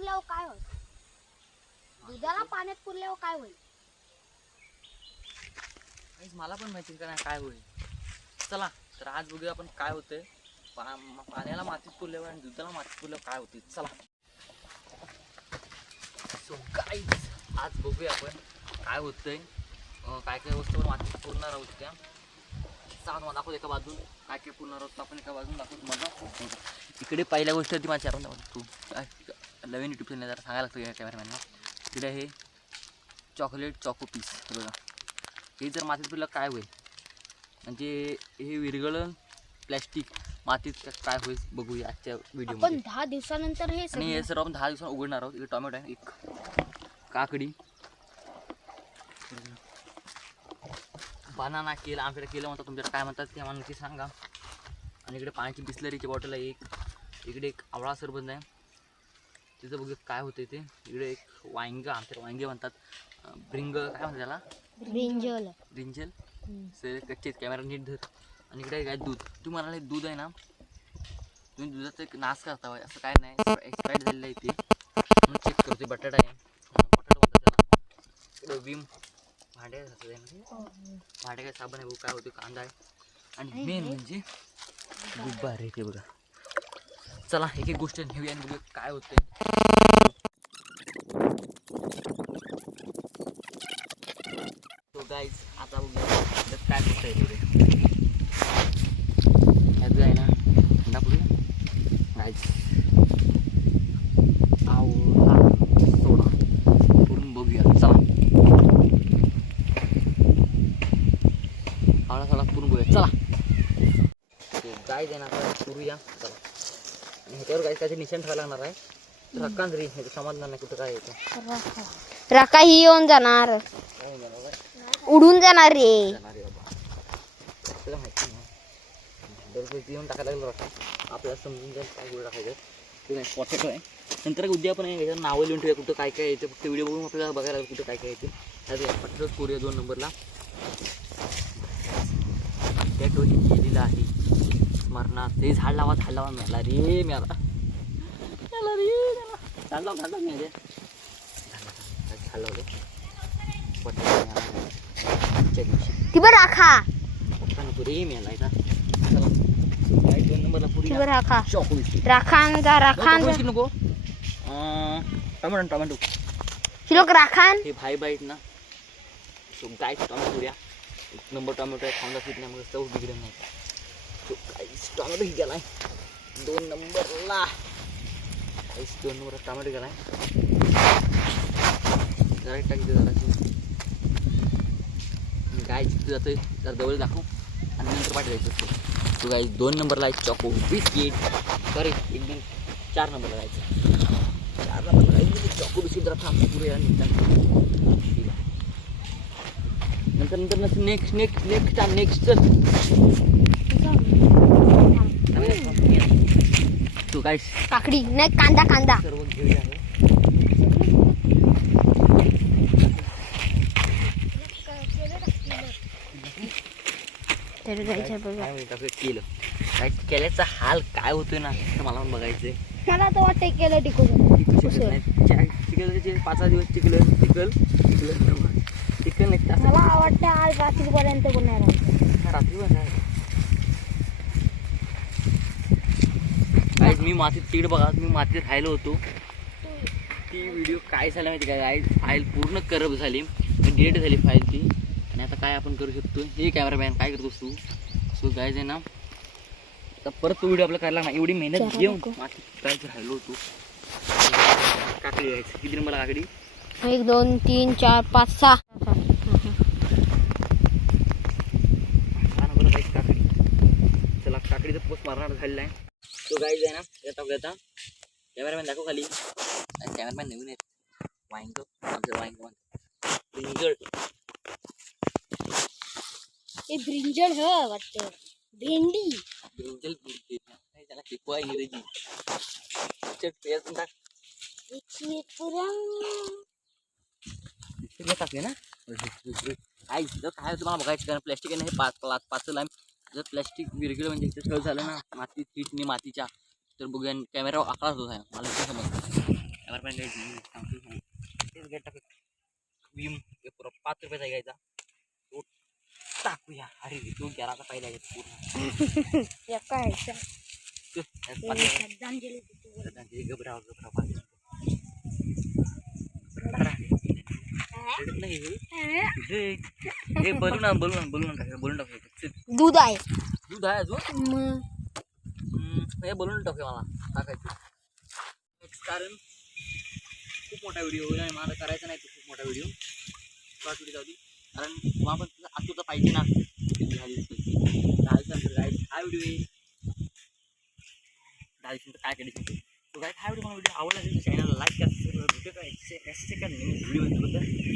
पुरल्यावर काय होईल? दुधाला पाण्यात पुरल्यावर काय होईल? मला पण माहिती काय होईल. चला तर आज बघूया आपण काय होतंय. पाण्याला मातीत पुरल्यावर आणि दुधाला मातीत पुरल्यावर काय होते. चला सो गाईज आज बघूया आपण काय होतंय. काय काय वस्तूवर मातीत पुरणार आहोत त्या. मला दाखवत एका बाजून काय काय पुरणार आहोत आपण एका बाजून दाखवतो. मला इकडे पहिल्या गोष्ट होती माझी. आपण तू नवीन यूट्यूब चॅनल जरा सांगायला लागतो कॅमेरामॅनला. तिकडे हे चॉकलेट चॉको पीस बघा. हे जर मातीत पुरलं काय होईल म्हणजे हे विरघळण प्लॅस्टिक मातीत काय होईल बघूया आजच्या व्हिडिओ. आपण 10 दिवसानंतर हे आणि हे सर्व आपण 10 दिवसांनी उघडणार आहोत. इकडे टोमॅटो आहे, एक काकडी, बनाना केलं आमच्याकडे केलं म्हणतात, तुमच्याकडे काय म्हणतात ते मला नक्की सांगा. आणि इकडे पाण्याची बिस्लरीची बॉटल आहे एक. इकडे एक आवळा सरबत आहे तिथं बघूया काय होते ते. इकडे एक वांगा आमच्याकडे वांगे म्हणतात. ब्रिंग काय म्हणतात त्याला? ब्रिंजल. ब्रिंजल सर कच्चे कॅमेरा नीट धर. आणि इकडे काय दूध. तुम्ही म्हणाले दूध आहे ना, तुम्ही दुधाचा एक नाश करता असं काय नाही. एक्सपायर्ड झालेलं आहे ते म्हणून चेक करतो. बटाटा आहे, बटाटा म्हणतात त्याला. इकडे विम भांडे भांडे काय साबण आहे बघू काय होते. कांदा आहे आणि मेन म्हणजे गुब्बारे ते बघा. चला एक एक गोष्ट घेऊया आणि बघूया काय होते. तो गाईज आता बघूया काय होत आहे तिथे. याचं आहे ना थंडा पडूया गाईज. आवळा सोडा करून बघूया. चला आवळा सोडा करून बघूया. चला गाईज आहे ना आता करूया. चला ह्याच्यावर गाईज काहीतरी निशाण ठेवायला लागणार आहे. रक्कान तरी ह्याचं समजणार नाही कुठं काय येतं. राका ही येऊन जाणार, काय होणार उडून जाणार रे. आपल्याला माहिती नाही येऊन टाकायला लागलं रक्का. आपल्याला समजून जाईल काय गोळ टाकायचं ते नाही. पॉटेटो आहे नंतर उद्या पण याच्यावर नावं लिहून ठेवूया कुठं काय काय येतं. फक्त व्हिडिओ बघून आपल्याला बघायला लागेल कुठं काय काय येते. त्यात पटकन करूया 2 नंबरला. पॉटेटो केलेला आहे स्मरणात. ते झाड लावा मेला रे मेला रे झाड लाव मेले झाड लावले. ती बरं राखा नको रे मेला इथं. 2 नंबरला पुरी राखा चॉकलेट राखान जा राखान नको. टोमॅटो लोक राखान हे भाई बाईट ना. सो गाईस टोमॅटो पुऱ्या 1 नंबर टोमॅटो आहे. खाऊन जात नाही मग चव बिघडत नाही. सो गाईस टोमॅटो ही गेलाय 2 नंबरला. गाईस 2 नंबरला टोमॅटो गेलाय. जरा टाकी जरा गाईस तिथं जातोय जरा जवळ दाखवू आणि नंतर पाठवायचं असतं. सो गाईस 2 नंबरला आहे चॉको बिस्किट. सॉरी 4 नंबरला जायचं. 4 नंबरला जायचं चॉको बिस्किट जरा थांब पुरे आणि नंतर नेक्स्ट तू काय काकडी नाही कांदा सर्व घेऊया. केलं काय केल्याचा हाल काय होतोय ना मला पण बघायचंय. मला तर वाटतं केलं टिकून चिकल 5 दिवस चिकल नाही. मला वाटतं आज रात्रीपर्यंत रात्री काय मी मातीत तिकडे बघा. मी मातीत राहिलो होतो. ती व्हिडिओ काय झाला माहिती काय. फाईल पूर्ण करप झाली, डिलीट झाली फाईल ती. आणि आता काय आपण करू शकतो. हे कॅमेरामॅन काय करतोस तू. सो गाईज आहे ना आता परत तो व्हिडिओ आपल्याला करायला नाही. एवढी मेहनत घेऊन मातीत काय राहिलो होतो. काकडी यायचं किती नंबर काकडी 1 2 3 4 5 6 नंबर जायची काकडी. चला काकडीचा पोस्ट मारणार झालेला आहे. तो गाईज आहे ना येता आता कॅमेरामॅन दाखव खाली. कॅमेरामॅन नवीन आहेत. वांग आमचं वांग ब्रिंजल हे ब्रिंजल ह वाटतं भेंडी ब्रिंजल त्याला शिकवा इंग्रजी चट पेस्ट टाक. टाकले ना काय काय तुम्हाला बघायचं कारण प्लॅस्टिक आहे ना हे पाचल आहे. जर प्लॅस्टिक विरघळलं म्हणजे इथे ठेव झालं ना मातीत हिटने मातीच्या तर बघूया कॅमेरा आकाश होत आहे. मला ते समजतं कॅमेरामॅन तेच गेट टाक विम पुरा 5 रुपयाचा घ्यायचा तो टाकूया. अरे तू गेला का पहिला घेत पूर्ण काय घबराव बोलून टाकू दूध आहे दूध आहे अजून हे बोलून टाकूया मला टाकायचं कारण खूप मोठा व्हिडिओ नाही मला करायचा नाही तो खूप मोठा व्हिडिओ शॉर्ट व्हिडिओ जाऊ दे कारण तुम्हाला पण आतुरता पाहिजे ना हा व्हिडिओ येईल 10 दिवसांचं काय करायचं तो काय हा व्हिडिओ मला व्हिडिओ आवडला असेल तर चॅनलला लाईक करा व्हिडिओ काय व्हिडिओ